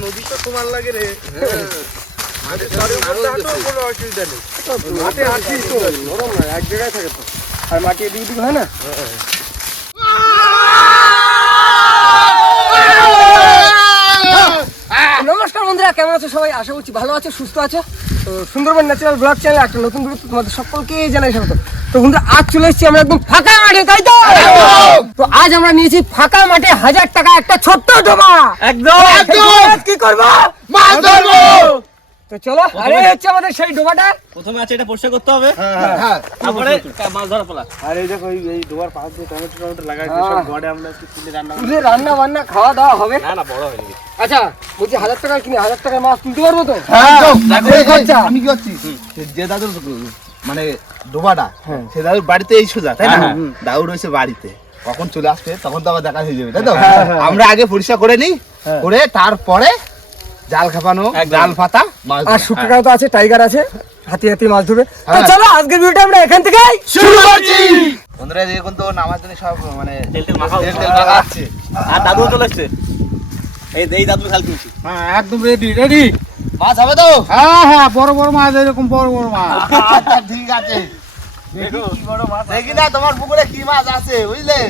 নদী তো তোমার লাগে রে কোনো অসুবিধা নেই এক জায়গায় থাকে তো আর মাটি এদিক হয় না বন্ধুরা কেমন আছো সবাই? আশা করছি ভালো আছো সুস্থ আছো। তো সুন্দরবন ন্যাচারাল ব্লগ চ্যানেল একটা নতুন গুরুত্ব তোমাদের সকলকে জানাই স্বাগত। তো বন্ধুরা আজ চলে এসেছি আমরা একদম ফাঁকা মাঠে তাই তো? তো আজ আমরা নিয়েছি ফাঁকা মাঠে হাজার টাকা একটা ছোট্ট ডোবা। একদম! কি করব? তো চলো আরে হচ্ছে আমাদের সেই ডোবাটা। প্রথমে আছে এটা পরিষ্কার করতে হবে। তারপরে মাছ ধরা পড়া আর এই দেখো এই- ডোবার পাশ দিয়ে টমেটো টমেটো লাগাইছে হ্যাঁ। সব গড়ে আমরা তুলে রান্না তুলে রান্না বান্না খাওয়া দাওয়া হবে। না না বড় হয়নি। আচ্ছা বলছি হাজার টাকা কিনে হাজার টাকায় মাছ তুলতে পারব তো? দেখো, আমি কি করছি? যে দাদুর মানে ডোবাটা হ্যাঁ। সে দাদুর বাড়িতে এই সোজা তাই না? হ্যাঁ, দাদু রয়েছে বাড়িতে। কখন চলে আসবে তখন তো আবার দেখা হয়ে যাবে তাই তো? হ্যাঁ, হ্যাঁ। আমরা আগে পরিষ্কার করে নিই হ্যাঁ। করে তারপরে জাল খাপানো জাল পাতা আর। শুক্রটাও তো আছে টাইগার আছে হাতি হাতি মাছ ধরবে। তো হ্যাঁ। চলো আজকের ভিডিওটা আমরা এখান থেকে শুরু করছি। বন্ধুরা দেখুন তো নামার জন্য সব মানে তেল তেল মাখা তেল তেল মাখা হচ্ছে। আর দাদু চলে এসছে এই এই দাদু খাল কিনছি হ্যাঁ একদম রেডি রেডি মাছ হবে তো? হ্যাঁ হ্যাঁ বড় বড় মাছ এরকম বড় বড় মাছ। আচ্ছা, ঠিক আছে। দেখি না তোমার পুকুরে কি মাছ আছে বুঝলে?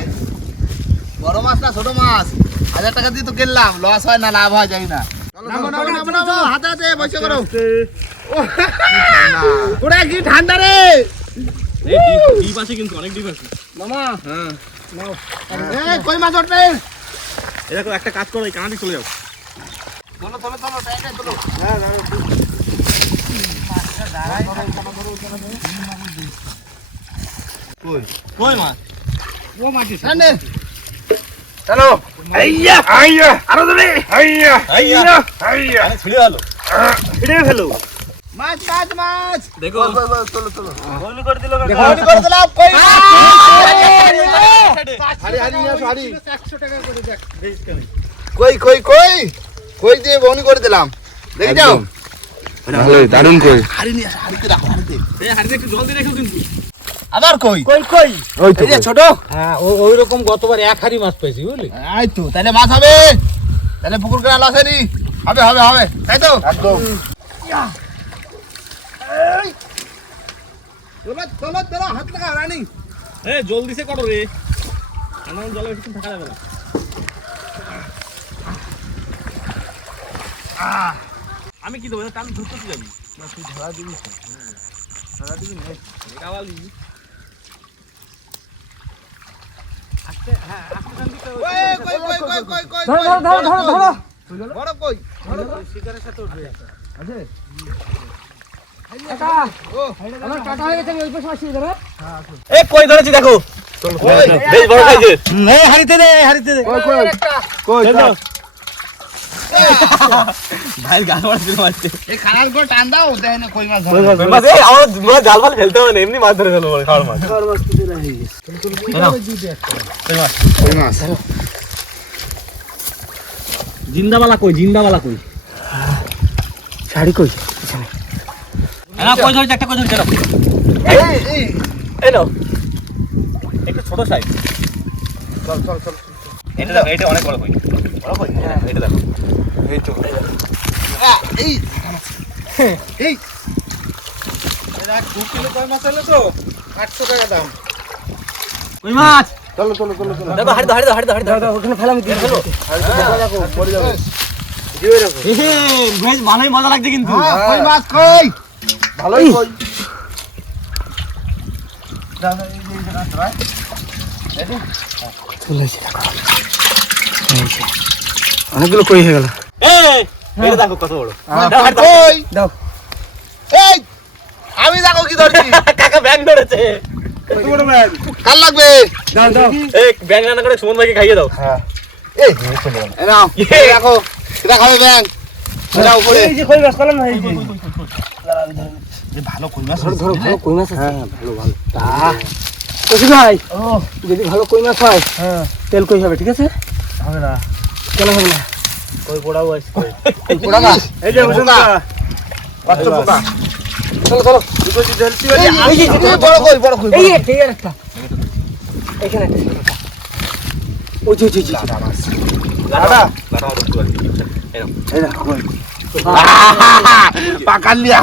বড় মাছ না ছোট মাছ। হাজার টাকা দিয়ে তো কিনলাম লস হয় না লাভ হয় জানি না। নামো, নামো, নামো, নামো, হাতে হাতে বসে করো। ওরা কি ঠান্ডা রে? এই ডিপ আছে কিন্তু অনেক ডিপ আছে। মামা। এই, কই মাছ ওঠে এরকম একটা কাজ করো এই কানাডি চলে যাও। তোলো তোলো তোলো টাইটে তোলো কই? কই মাছ? ঠান্ডে চলো আইয়া আইয়া আরও ধরে আইয়া আইয়া আইয়া ছিড়ে গেল ছিড়ে ফেলো মাছ মাছ মাছ দেখো কই, কই, তোলো তোলো করে দিল দেখো করে দিলাম কই নিয়ে কই কই কই কই দিয়ে বনি করে দিলাম দেখি যাও দারুণ কই হাড়ি নিয়ে আসো হাড়িতে রাখো হাড়িতে এই হাড়িতে একটু জল দিয়ে রেখো কিন্তু আবার কই? কই কই? ওই যে ছোট। হ্যাঁ ওই রকম গতবার এক হাড়ি মাছ পেয়েছি বুঝলি? এই তো। তাহলে মাছ হবে। তাহলে পুকুর কেনা লাসেনি হবে হবে হবে। তাই তো? একদম। তোলো তোলো তোলো হাত লাগা রানি। এ জল দিছে কত রে? আমার জলে বেশিক্ষণ থাকা যাবে না। আমি কি দেবো? টান ধরতে তো যাবি? না তুই ধরা দিবি? ধরা দিবি? না কাওয়ালি কই কই কই কই কই কই ধরো ধরো ধরো ধরো বড় কই? হয়ে এ কই ধরেছি দেখো। বেশ বড় এই দে হারিতে দে। কই কই? কই ভাই গাল মারা দিল মারতে এই খানার গো টান দাও দেখ না কই মাছ ধরে মাছ এই আমার মাছ জাল ফাল ফেলতে হবে না এমনি মাছ ধরে ফেলব বলে খাওয়ার মাছ। কই মাছ জিন্দাবালা কই জিন্দাবালা কই? শাড়ি কই? না কই ধরেছি একটা কই ধরেছি এরকম। এই এই এই। নাও। একটু ছোট সাইজ চল চল চল। এটা দেখো এটা অনেক বড় কই? বড় কই? হ্যাঁ। এটা দেখো। এই তো। এই এই। এরা দু কিলো কয় মাছ হলো তো? আটশো টাকা দাম। কই মাছ? চলো চলো চলো চলো। দেখো হাড়ি দাও হাড়ি দাও হাড়ি দাও হাড়ি দাও। দাও ওখানে ফেলা দিয়ে ফেলো রাখো পড়ে যাবে। বেশ ভালোই মজা লাগছে কিন্তু। হ্যাঁ কই মাছ কই? ভালোই কই। চলে এসে দেখো এই যে। অনেকগুলো কই হয়ে গেল এই দেখো কত বড় দাও, এই আমি দেখো কি ধরছি কাকা ব্যাং ধরেছে কাল লাগবে দাও দাও এই ব্যাং রান্না করে সুমন ভাইকে খাইয়ে দাও এই এ নাও এই এটা খাবে ব্যাং এটা উপরে এই যে কই মাছ কলম না এই ভালো কই মাছ ধরো ধরো ভালো কই মাছ আছে হ্যাঁ ভালো ভালো কসি ভাই যদি ভালো কই মাছ হয় হ্যাঁ। তেল কই হবে ঠিক আছে? হবে না। কেন হবে না? এই যে বসুন কত পোকা। চলো চলো। এই যে, এই বড় কই বড় কই এই এই একটা এখানে। ওই যে যে, ওই যে। লাটা লাটা আমার ঢুকতে পারি পাকার লিয়ে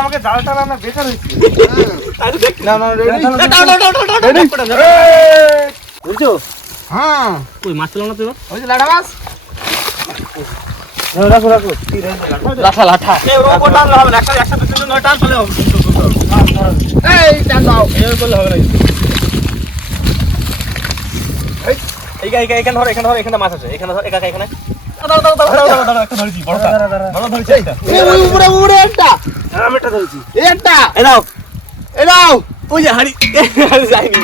আমাকে জাল টানা বেকার হয়েছে। না না বুঝছ হ্যাঁ। কই মাছ পেলাম না তুই ওই যে লাড়া মাছ। রাখো রাখো। লাঠা? লাঠা এই না একসাথে তিনজন নয় টান চলে হবে এই টান দাও। হবে না এইখানে ধর এখানে ধর এখানে মাছ আছে। এখানে ধর একা এখানে। দাঁড়া দাঁড়া দাঁড়া দাঁড়া দাঁড়া একটা এই এই এই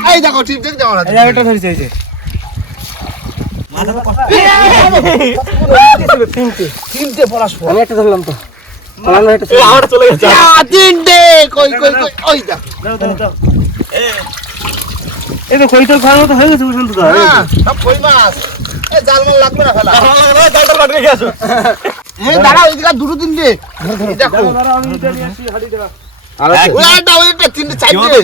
এই যে এই এই এই যে। ধরলাম তো। এই তিনটে। কই কই কই ওই দেখ। দাও দাও দাও তো খাওয়ার মতো হয়ে গেছে বসন্ত দা হ্যাঁ সব কই মাছ। লাগবে না ফেলা গেছো এই দাঁড়া ওইদিকে দুটো দেখো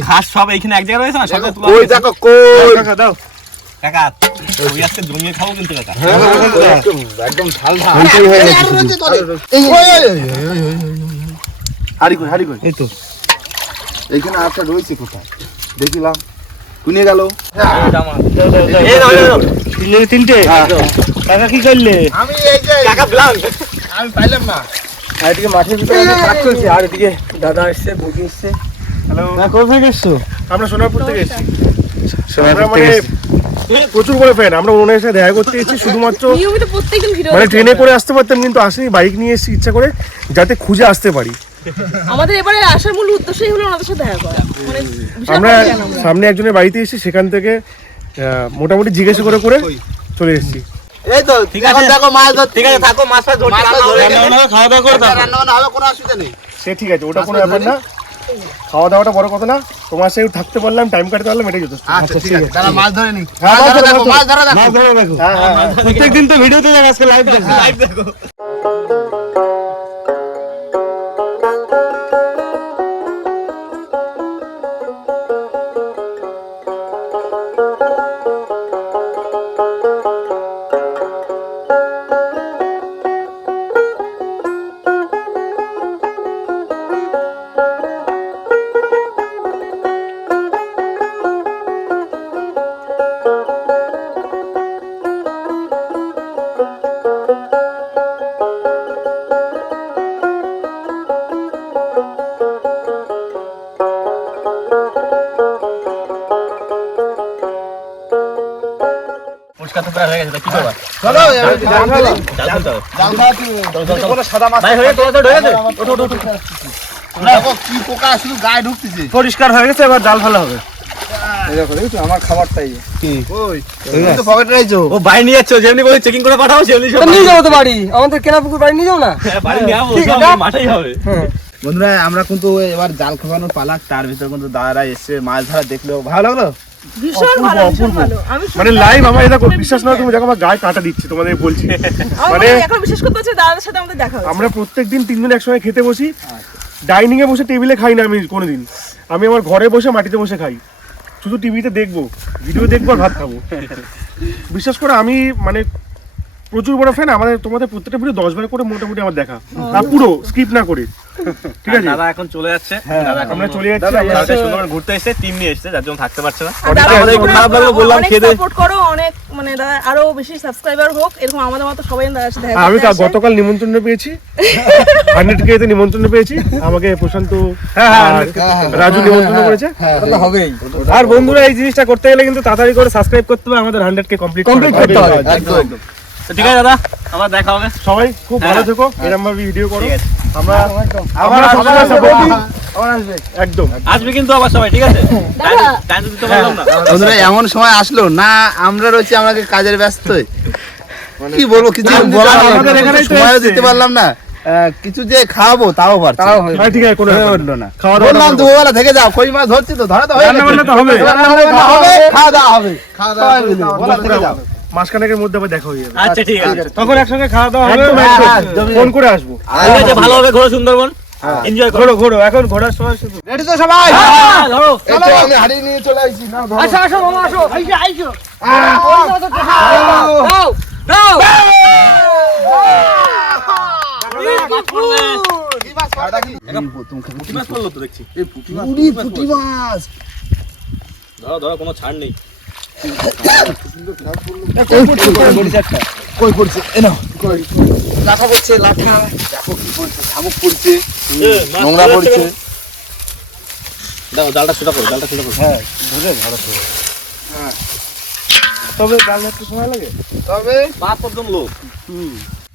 ঘাস সব এইখানে এক জায়গায় রয়েছে না ওই দেখো কই দাও কাকা ওই আজকে জমিয়ে খাব কিন্তু কাকা একদম একদম ঝাল ঝাল এই হাড়ি কই হাড়ি কই এই তো এইখানে আটটা রয়েছে কোথায় দেখিলাম কুনে গেল। তিনটে? তিনটে কাকা কি করলে? আমি এই যে কাকা ব্লাঙ্ক আমি পাইলাম না। আর এদিকে মাঠের ভিতরে কাজ চলছে। আর এদিকে দাদা এসছে বৌদি এসছে। হ্যালো না কোথায় গেছো আমরা সোনারপুর থেকে এসেছি। মানে প্রচুর করে ফ্যান আমরা ওনার সাথে দেখা করতে এসেছি শুধুমাত্র মানে ট্রেনে করে আসতে পারতাম কিন্তু আসেনি। বাইক নিয়ে এসেছি ইচ্ছা করে যাতে খুঁজে আসতে পারি। আমাদের এবারে আসার মূল উদ্দেশ্যই হলো ওনাদের সাথে দেখা করা। মানে আমরা। সামনে একজনের বাড়িতে এসেছি সেখান থেকে মোটামুটি জিজ্ঞেস করে করে চলে এসেছি। এই তো ঠিক আছে। দেখো মাছ ধরতে ঠিক আছে থাকো মাছ ফাছ ধরছি মাছ রান্না ধরে হবে গেলে- খাওয়া দাওয়া করে রান্না বান্না হবে কোনো অসুবিধা নেই। সে ঠিক আছে ওটা কোনো ব্যাপার না। খাওয়া দাওয়াটা বড় কথা না। তোমার সাথে থাকতে পারলাম টাইম কাটাতে পারলাম এটাই যথেষ্ট। আচ্ছা ঠিক আছে তাহলে মাছ ধরে নি। হ্যাঁ, মাছ মাছ দেখো মাছ মাছ দেখো হ্যাঁ হ্যাঁ হ্যাঁ। প্রত্যেকদিন তো ভিডিওতে দেখ আজকে লাইভ দেখো। লাইভ দেখো। গেছে কি করবা চলো জাল ফেলো। জাল ফেলতে হবে জাল ফেলা কোনো সাদা মাছ ভাই হয়ে তোমার তো ঢুকে ওঠো ওঠো ওঠো দেখো কি পোকা শুধু গায়ে ঢুকতেছে পরিষ্কার হয়ে গেছে এবার জাল ফেলা হবে আমার খাবারটাই ওই তো পকেটে রাখছো ও বাই নিয়ে যাচ্ছ যেমনি বলে চেকিং করে পাঠাও সেমনি নিয়ে যাব তো বাড়ি আমাদের কেনা পুকুর বাড়ি নিয়ে যাব না হ্যাঁ, বাড়ি নিয়ে যাব। মাঠেই হবে হ্যাঁ বন্ধুরা আমরা কিন্তু এবার জাল খাওয়ানোর পালা তার ভিতরে কিন্তু দাদারা এসে মাছ ধরা দেখল ভালো লাগল ভীষণ ভালো ভীষণ ভালো। আমি মানে লাইভ আমার দেখো বিশ্বাস না তুমি দেখো আমার গায়ে কাটা দিচ্ছি তোমাদের বলছি। আমার মানে এখন বিশেষ করতে হচ্ছে দাদাদের সাথে আমাদের দেখা আমরা প্রত্যেকদিন তিনজন একসঙ্গে খেতে বসি ডাইনিং এ বসে টেবিলে খাই না আমি কোনোদিন। আমি আমার ঘরে বসে মাটিতে বসে খাই। শুধু টিভিতে দেখব ভিডিও দেখব আর ভাত খাব। বিশ্বাস করে আমি মানে প্রচুর বড় ফ্যান আমাদের তোমাদের প্রত্যেকটা ভিডিও দশ বার করে মোটামুটি আমার দেখা। আর পুরো স্কিপ না করে। ঠিক আছে? দাদা এখন চলে যাচ্ছে। দাদা আমরা চলে যাচ্ছি দাদা সুন্দরবন ঘুরতে এসেছে টিম নিয়ে এসেছে যার জন্য থাকতে পারছে না। দাদা আমাদের একটু খারাপ লাগল বললাম খেয়ে। সাপোর্ট করো অনেক মানে দাদা আরও বেশি সাবস্ক্রাইবার হোক এরকম আমাদের মতো সবাই দাদার সাথে দেখা আমি গতকাল নিমন্ত্রণ পেয়েছি। হান্ড্রেড কে তে নিমন্ত্রণ পেয়েছি। আমাকে প্রশান্ত আর রাজু নিমন্ত্রণ করেছে। তাহলে হবেই আর বন্ধুরা এই জিনিসটা করতে গেলে কিন্তু তাড়াতাড়ি করে সাবস্ক্রাইব করতে হবে আমাদের হান্ড্রেড কে কমপ্লিট Complete করতে হবে। একদম। তো ঠিক আছে দাদা আবার দেখা হবে। সবাই খুব ভালো হ্যাঁ। থেকো এরকম ভাবে ভিডিও করো আমরা আবার আমরা আসবে, একদম। কিন্তু আবার সবাই ঠিক আছে? বন্ধুরা এমন সময় আসলো না আমরা রয়েছি আমাকে কাজের ব্যস্ত কি বলব কিছু বলার সময়ও দিতে পারলাম না। আহ, কিছু যে খাওয়াবো তাও পারছি। তাও হ্যাঁ, ঠিক আছে কোনো হয়ে না। বললাম দুবেলা থেকে যাও কই মাছ ধরছি তো ধরা তো হয়ে রান্না বান্না তো হবে। হবে খাওয়া দাওয়া হবে। খাওয়া দাওয়া মিলে বলা থেকে যাও। মাসখানেকের মধ্যে আবার দেখা হয়ে যাবে। আচ্ছা ঠিক আছে। তখন একসঙ্গে খাওয়া দাওয়া হবে। হ্যাঁ, ফোন করে আসব। ঠিক আছে ভালোভাবে ঘোরো সুন্দরবন। এনজয় করো। ঘোরো এখন ঘোরার সময় শুধু। রেডি তো সবাই? হ্যাঁ, ধরো। এই তো আমি হারিয়ে নিয়ে চলে আসছি না ধরো। আসো আসো মামা আসো। আইসো আহ! দাও দাও। মাছ মাছ। পাওয়াটা কি? পুঁটি মাছ পড়ল তো দেখছি পুরি মাছ। ধরো ধরো কোনো ছাড় নেই। কই পড়ছে লাঠা পড়ছে লাঠা দেখো কি পড়ছে পড়ছে নোংরা পড়ছে হ্যাঁ তো তবে সময় লাগে তবে লোক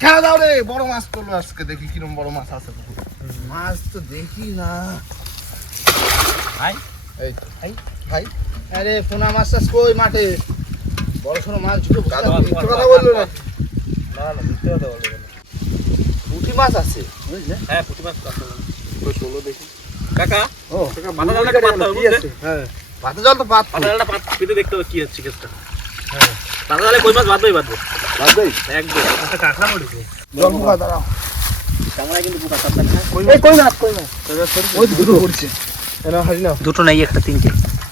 খেলা দাও রে বড় মাছ করল আজকে দেখি কিরম বড় মাছ আছে মাছ তো দেখি না ভাই? ভাই ভাই আরে পোনা মাছ চাষ কই মাঠে? বড় সড়ো মাছ ছোট কথা বলল না? না না মিথ্যে কথা বলল না। পুঁটি মাছ আছে। বুঝলে? হ্যাঁ পুঁটি মাছ আছে। তো চলো দেখি। কাকা ও জালটা পাততে হবে বুঝলে? হ্যাঁ। পাতা জল তো পাত পাতা জালটা পাত পেতে দেখতে হবে কি হচ্ছে কেসটা। পাতা জালে কই মাছ বাঁধবেই বাঁধবে। বাদ দেই একদম। একটা কাঁকড়া পড়েছে জল মুখা দাঁড়াও। কিন্তু পোকা সাবধানে এই কই মাছ কই মাছ? ওই দুটো পড়ছে। হারি দুটো নাই একটা তিনটে।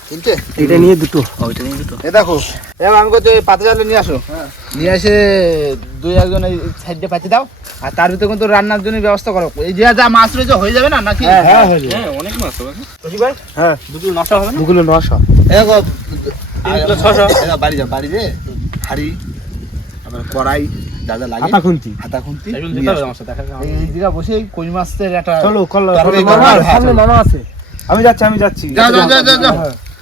তিনটে এটা নিয়ে দুটো। ওইটা নিয়ে দুটো? এ দেখো। এবার আমি পাতা জালে নিয়ে আসো। নিয়ে এসে দুই একজন এই সাইডে পাতি দাও। আর তার ভিতরে কিন্তু রান্নার জন্য ব্যবস্থা করো। এই যে যা মাছ রয়েছে হয়ে যাবে না নাকি? হ্যাঁ হয়ে যাবে। হ্যাঁ অনেক মাছ হবে ভাই হ্যাঁ। দুটো নষ্ট হবে না? দুগুলো নশো এ দেখো ছশো। বাড়ি যা বাড়ি যে হাড়ি তারপরে কড়াই যা যা লাগে। হাতা খুন্তি। হাতা খুন্তি। এই এই দিকে বসে এই কই মাছের একটা চলো কল সামনে মামা আছে। আমি যাচ্ছি আমি যাচ্ছি। যাও যাও যাও যাও, যাও।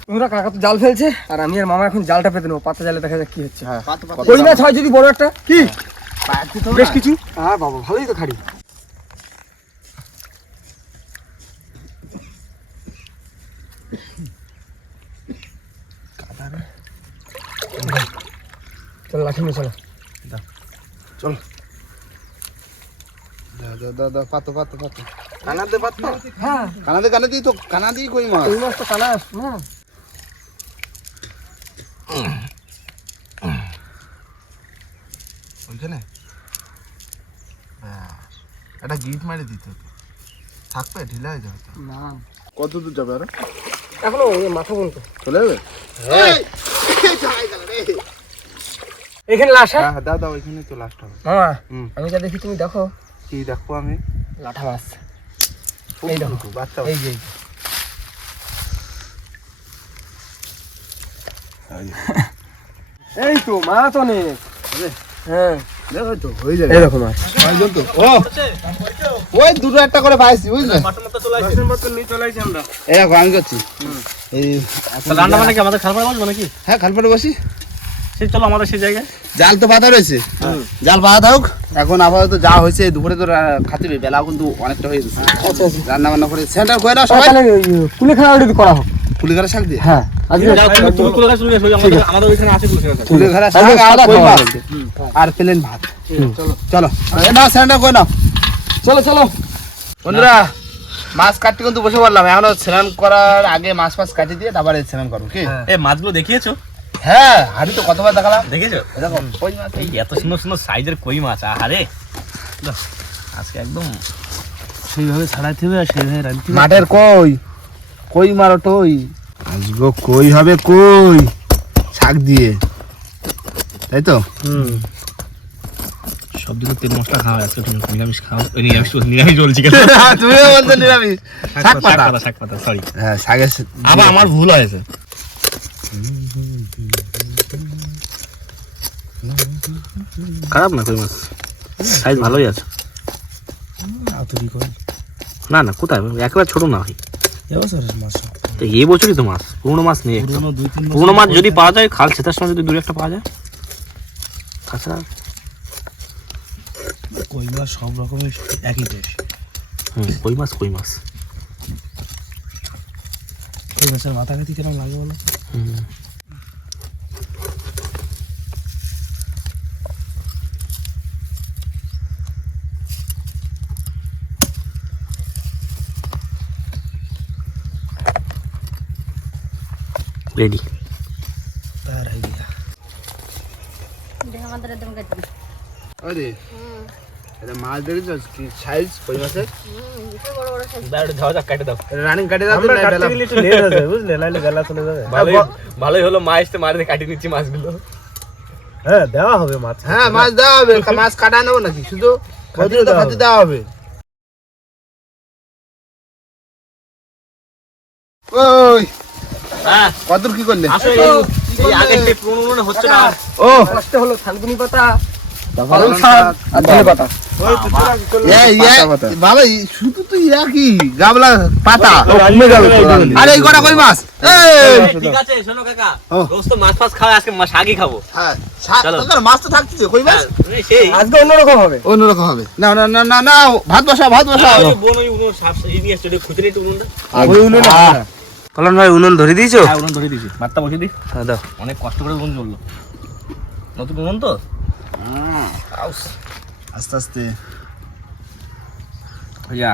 তোমরা কাকা তো জাল ফেলছে আর আমি আর মামা এখন জালটা পেতে নেব। পাতা জালে দেখা যাক কি হচ্ছে। পাতা কই মাছ হয় যদি বড় একটা। কি? বেশ কিছু। হ্যাঁ বাবা ভালোই তো খাড়ি। চলো লাঠি নিয়ে চলো। দাও, পাতো পাতো পাতো। কানাতে পাতো? হ্যাঁ। কানাতে কানাতেই তো কানাতেই কই মাছ। কই মাছ তো কানা না গিট মারি দিতে হতো থাকবে ঢিলা হয়ে যাবে না। কত দূর যাবে আরও? এখনও মাথা পর্যন্ত। চলে যাবে? এখানে লাশ হ্যাঁ? হ্যাঁ দাও দাও ওইখানে তো লাস্ট হবে। মামা আমি যা দেখি তুমি দেখো। কি দেখব আমি? লাঠা মাছ। এই দেখো। বাচ্চা এই যে। এই তো মাছ অনেক হ্যাঁ। হয়ে ওই দুটো একটা করে পাইছি বুঝলে? আমি করছি। এই রান্না মানে কি আমাদের বসবো নাকি? হ্যাঁ খালপাড়ে বসি। সেই চলো আমাদের সেই জায়গায়। জাল তো পাতা রয়েছে। জাল পাতা হোক। এখন আপাতত যা হয়েছে দুপুরে তো খাতে বেলা কিন্তু অনেকটা হয়ে গেছে। রান্না বান্না করে সেন্টার করে না সবাই। কুলে খাওয়া করা হোক। শাক দিয়ে? হ্যাঁ। আর কই খাওয়া মাছ। প্লেন ভাত। চলো। চলো। এ নাও? সেন্টার চলো চলো। বন্ধুরা মাছ কাটতে কিন্তু বসে পড়লাম। এখনও স্নান করার আগে মাছ ফাছ কাটি দিয়ে তারপরে স্নান করব কি? এ মাছগুলো দেখিয়েছো? হ্যাঁ হাড়ি তো কতবার দেখালাম। দেখেছ কই মাছ? এই এত সুন্দর সুন্দর সাইজের কই মাছ আহারে। আজকে একদম সেইভাবে ছাড়াইতে হবে আর সেইভাবে রাখতে মাঠের কই? কই মারো টই? আসব কই হবে কই? শাক দিয়ে। তাই তো? সব দিকে তেল মশলা খাওয়া আজকে একটু নিরামিষ ওই নিরামিষ নিরামিষ বলছি কেন? তুমিও বলছো নিরামিষ। শাক পাতা শাক পাতা সরি হ্যাঁ শাকের আবার আমার ভুল হয়েছে। খারাপ না কই মাছ সাইজ ভালোই আছে। না না কোথায়? একেবারে ছোট না ভাই তো এই বছরই তো মাছ পুরোনো মাছ নেই। পুরোনো মাছ যদি পাওয়া যায় খাল সেতার সময় যদি দু একটা পাওয়া যায়। তাছাড়া কই মাছ সব রকমের একই টেস্ট হুম কই মাছ কই মাছ। কই মাছের মাথা খেতে কেমন লাগে বলো? হুম। রেডি তার এটা মাছ কি সাইজ কই মাছের যাওয়া যাক কাটে দাও রানিং কাটে দাও আমরা কাটতে গেলে একটু লেট হয়ে যাবে বুঝলে নাহলে বেলা চলে যাবে ভালোই হলো মা এসে মারে কাটিয়ে নিচ্ছি মাছগুলো হ্যাঁ দেওয়া হবে মাছ হ্যাঁ মাছ দেওয়া হবে মাছ কাটা নেব নাকি শুধু দেওয়া হবে ওই হ্যাঁ কত কি করলে? আসো এই- এই আগের সেই পুরনো হচ্ছে না? আর। ও। ফার্স্টে হলো থানকুনি পাতা পালং শাক আর ধনে পাতা। বাবা এই শুধু তো কি? গাবলা পাতা? কমে যাবে তো আরে এই কটা কই মাছ? এই ঠিক আছে শোনো কাকা। ও। রোজ তো মাছ ফাছ খাওয়া আজকে মা- শাকই খাব। হ্যাঁ শা- চলো। দোকানে মাছ তো থাকতেছে কই মাছ? হ্যাঁ, এই সেই। আজকে অন্যরকম হবে। অন্যরকম হবে। না না না না না ভাত বসা ভাত বসা কলন ভাই উনুন ধরে দিয়েছ হ্যাঁ, উনুন ধরে দিয়েছি। ভাতটা বসিয়ে দিই। হ্যাঁ দাও অনেক কষ্ট করে উনুন জ্বললো। নতুন উনুন তো? আউস। আস্তে আস্তে যা।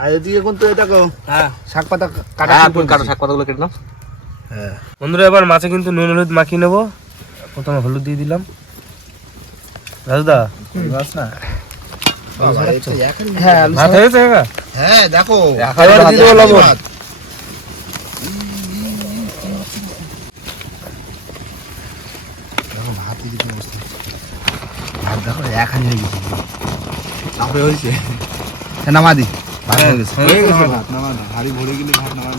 আর এদিকে কোন তো এটা কো হ্যাঁ। শাক পাতা কাটা হ্যাঁ, কাটো। শাক পাতাগুলো কেটে নাও। বন্ধুরা এবার মাছে কিন্তু নুন হলুদ মাখিয়ে নেব প্রথমে হলুদ দিয়ে দিলাম রাজুদা না হ্যাঁ হয়েছে হ্যাঁ দেখো। দেখো হয়ে গেছে। তারপরে হয়েছে? হ্যাঁ, হয়ে নামা দি।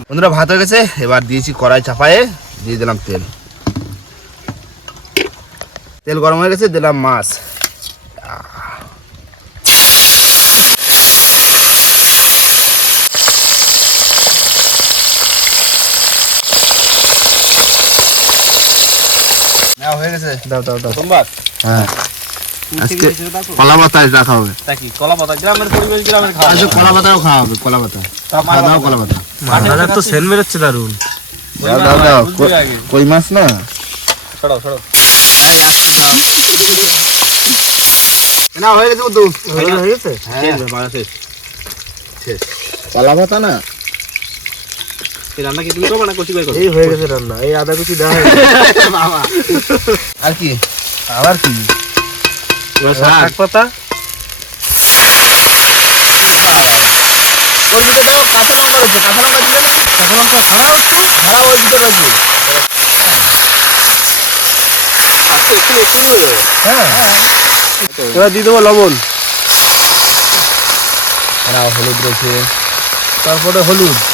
বন্ধুরা ভাত হয়ে গেছে। এবার দিয়েছি কড়াই চাপায়ে দিয়ে দিলাম তেল। তেল গরম হয়ে গেছে দিলাম মাছ নেওয়া হয়ে গেছে দাও দাও দাও। প্রথমবার? হ্যাঁ। আজকে কলা পাতা রাখা হবে। তা কি, কলা পাতা, গ্রামের পরিবেশ, গ্রামের খাওয়া। আজকে কলা পাতাও খাওয়া হবে কলা পাতা। খাওয়া দাও কলা পাতা। মাথাটা তো সেন বেরোচ্ছে দারুণ দাও দাও দাও। কই মাছ না? হয়ে গেছে হয়ে গেছে? শেষ, শেষ। কলা পাতা না? এই রান্না কি তুমি করবে না কচি করে করবে? এই হয়ে গেছে রান্না এই আদা কুচি হয়ে। আর কি? আবার কি? শাক। পাতা? ওর ভিতরে তো কাঁচা লঙ্কা কাঁচা লঙ্কা দিলে নাকি কাঁচা লঙ্কা হচ্ছে হ্যাঁ। ভিতরে। হ্যাঁ। এবার দিয়ে দেবো লবণ। আর হলুদ রয়েছে। তারপরে হলুদ।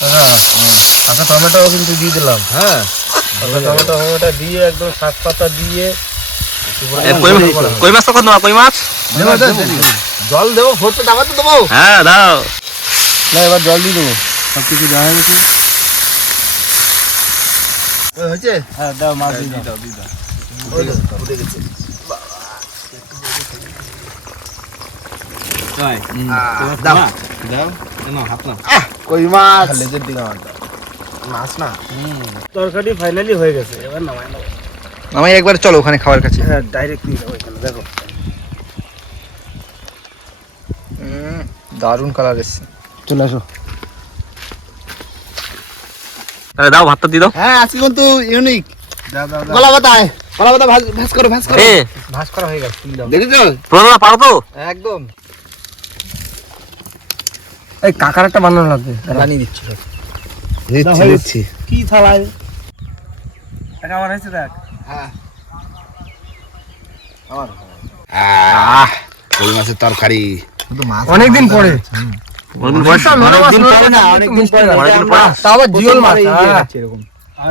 কাঁচা টমেটো কিন্তু দিয়ে দিলাম হ্যাঁ। কাঁচা টমেটো টমেটো দিয়ে একদম শাক পাতা দিয়ে কই মাছ- কখন দেওয়া কই মাছ। জল দেবো ভরতে দাবা তো দেবো। হ্যাঁ দাও। না এবার জল দিয়ে দেবো। সব কিছু দেওয়া হয়ে গেছে। হয়েছে? হ্যাঁ দাও মাছ দিয়ে দাও। হয়ে গেছে, উঠে গেছে। তাই। আহ, দাও। দাও। এ হাত নাও। কই মাছ? লেজের দিকে আমার মাছ না? তরকারি ফাইনালি হয়ে গেছে এবার নামাই নেব আমি একবার চলো ওখানে খাবার কাছে। হ্যাঁ ডাইরেক্ট দিয়ে দেবো এখানে দেখো। দারুণ কালার এসছে। চলে আসো। দাও ভাতটা দিয়ে দাও। হ্যাঁ আজকে কিন্তু ইউনিক ভাজ করো ভাজ করো। এ, করা হয়ে গেছে দেখেছ? প্রণালা পারো তো? একদম। এই কাকার একটা বানানো লাগবে। বানিয়ে দিচ্ছি দিচ্ছি দিচ্ছি কি থালায়? আমার হয়েছে দেখ। হ্যাঁ। আহ কই মাছের তরকারি? অনেকদিন পরে। হ্যাঁ।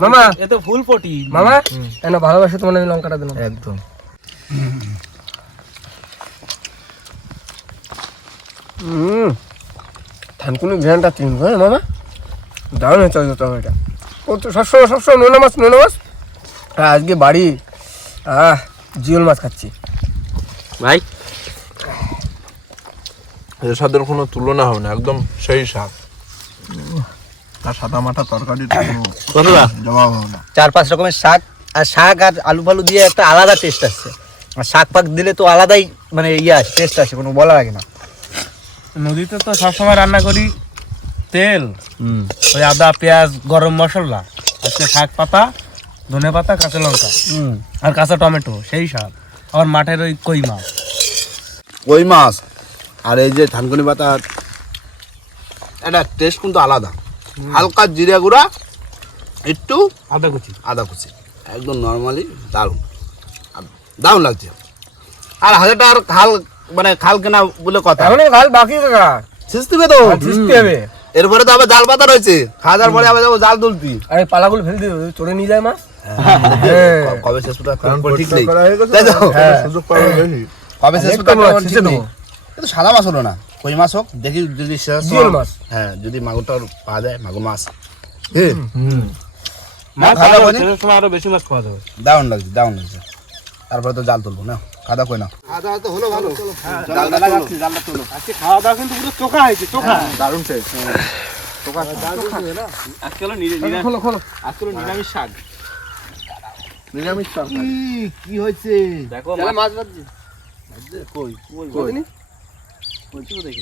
মামা। এ তো ফুল পটি। মামা কেন ভালোবাসে তোমার আমি লঙ্কাটা দিলাম। একদম। হুম। থানকুনি ঘ্রানটা তিন হ্যাঁ মামা দারুণ হয়েছে আজকে তরকারিটা ও তো সবসময় সবসময় নোনা মাছ নোনা মাছ। হ্যাঁ আজকে বাড়ি আহ জিওল মাছ খাচ্ছি। ভাই? এর স্বাদের কোনো তুলনা হবে না একদম সেই স্বাদ। তার সাদা মাটা কতটা জবাব হবে না। চার পাঁচ রকমের শাক আর শাক আর আলু ফালু দিয়ে একটা আলাদা টেস্ট আসছে। আর শাক পাক দিলে তো আলাদাই মানে ইয়ে আসে টেস্ট আসে কোনো বলা লাগে না। নদীতে তো সবসময় রান্না করি তেল ওই আদা পেঁয়াজ গরম মশলা আজকে শাক পাতা ধনে পাতা কাঁচা লঙ্কা আর কাঁচা টমেটো সেই শাক। আবার মাঠের ওই কই মাছ। কই মাছ? আর এই যে থানকুনি পাতা এটা টেস্ট কিন্তু আলাদা। হালকা জিরা গুঁড়া একটু আদা কুচি। আদা কুচি। একদম নর্মালি দারুণ। দারুণ লাগছে। আর হাজার টাকার খাল মানে খাল কেনা বলে কথা। এখনও গাল বাকি কাকা। শেষ দিবে তো। হবে। এরপরে তো আবার জাল পাতা রয়েছে। খাওয়া দাওয়ার পরে আবার যাব জাল তুলতি। আরে পালাগুলো ফেলে দিও চড়ে নিয়ে যায় মাছ কবে শেষ পর্যন্ত খাওয়ার পর ঠিক নেই। তাই তো? সুযোগ কবে শেষ। কিন্তু সাদা মাছ হলো না। কই মাছ হোক দেখি যদি শেষ মাছ। হ্যাঁ যদি মাগুরটা পাওয়া যায় মাগুর মাছ। হ্যাঁ মাছ আরও বেশি মাছ খাওয়া যাবে দারুণ লাগছে দারুণ লাগছে। তারপরে তো জাল তুলবো না? খাওয়া কই না খাওয়া দাওয়া তো হলো ভালো। জালটা লাগাচ্ছি জালটা তুলো আজকে খাওয়া দাওয়া কিন্তু পুরো চোখা হয়েছে চোখা। দারুণ টেস্ট। খোলো খোলো। নিরামিষ শাক। কি হয়েছে? দেখো তাহলে মাছ বাজছে কই?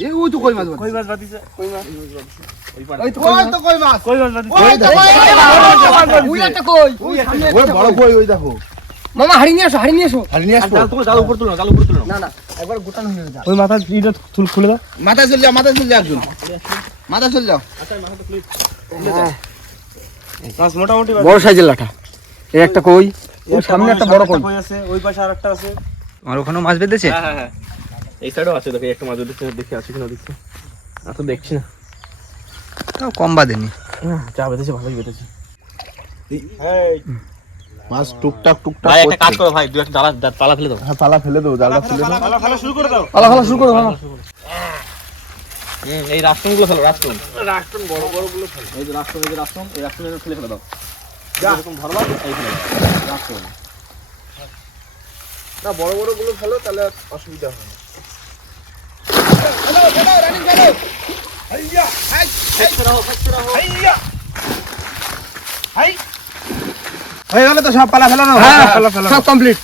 এই ওই তো কই মাছ কই মাছ তো কই মাছ? কই কই দেখো। মামা হাড়ি নিয়ে আসো হাড়ি নিয়ে আসো। আর নিয়ে জাল তুলো জাল উপর তুলো জাল উপর তুলো না। না একবার গোটানো হয়ে যাবে ওই মাথা ইটা তুল খুলে দাও। মাথায় চলে যাও মাথায় চলে যাও একজন মাথায় চলে যাও। মাছ মোটামুটি বড় সাইজের লাঠা। এই একটা কই? ওই সামনে একটা বড় কই? আছে ওই পাশে আরেকটা আছে। আমার ওখানেও মাছ বেঁধেছে? হ্যাঁ হ্যাঁ হ্যাঁ। এই সাইডেও আছে দেখি একটা মাছ দেখি দেখি আছে কিনা দেখছি আর তো দেখছি না। তাও কম বাঁধেনি। হ্যাঁ, যা বেঁধেছে ভালোই বেঁধেছে। মাছ টুকটাক টুকটাক ভাই একটা কাজ। করো ভাই দু একটা ডালা পালা ফেলে দাও। হ্যাঁ পালা ফেলে দেবো জালটা ফেলে দেবো পালা ফেলা শুরু করে দাও। পালা ফালা শুরু করো হুম, এই রাষ্ট্রনগুলো ফেলো রাষ্ট্রন রাষ্ট্রন বড় বড়গুলো ফেলো। এই যে রাষ্ট্রন এই যে রাষ্ট্রন এই রাষ্ট্রন ফেলে ফেলে দাও। এরকম ধরবা এই ফেলে দাও। রাষ্ট্রন না বড় বড়গুলো ফেলো তাহলে অসুবিধা হয় না। হয়ে গেল তো সব পালা ফেলানো সব কমপ্লিট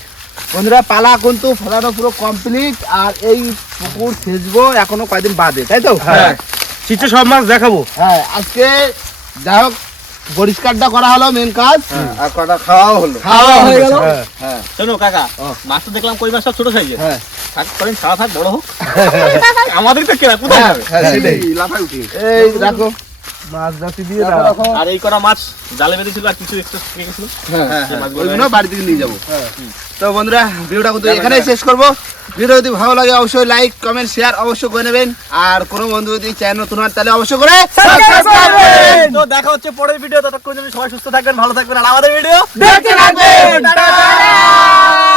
বন্ধুরা পালা কিন্তু ফেলানো পুরো কমপ্লিট আর এই পুকুর সেচবো এখনও কয়দিন বাদে তাই তো? হ্যাঁ। শীতে সব মাছ দেখাবো। হ্যাঁ আজকে যাই হোক পরিষ্কারটা করা হলো মেন কাজ। আর কটা খাওয়াও হলো। খাওয়া হয়ে গেল। শোনো কাকা মাছ তো দেখলাম কই মাছ ছোট সাইজের। হ্যাঁ। থাক করেন সারা থাক বড় হোক। আমাদের তো কেনা কোথায় যাবে? হ্যাঁ লাফাই উঠি। এই রাখো মাছ জাতি দিয়ে রাখো। আর এই কটা মাছ জালে বেঁধেছিল আর কিছু এক্সট্রা থেকে গেছিল হ্যাঁ, হ্যাঁ, ওইগুলো বাড়ি থেকে নিয়ে যাব। তো বন্ধুরা ভিডিওটা কিন্তু এখানেই শেষ করব। ভিডিও যদি ভালো লাগে অবশ্যই লাইক কমেন্ট শেয়ার অবশ্যই করে নেবেন। আর কোনো বন্ধু যদি চ্যানেল নতুন হয় তাহলে অবশ্যই করে তো দেখা হচ্ছে পরের ভিডিও ততক্ষণ সবাই সুস্থ থাকবেন ভালো থাকবেন। আর আমাদের ভিডিও দেখতে থাকবেন। টাটা।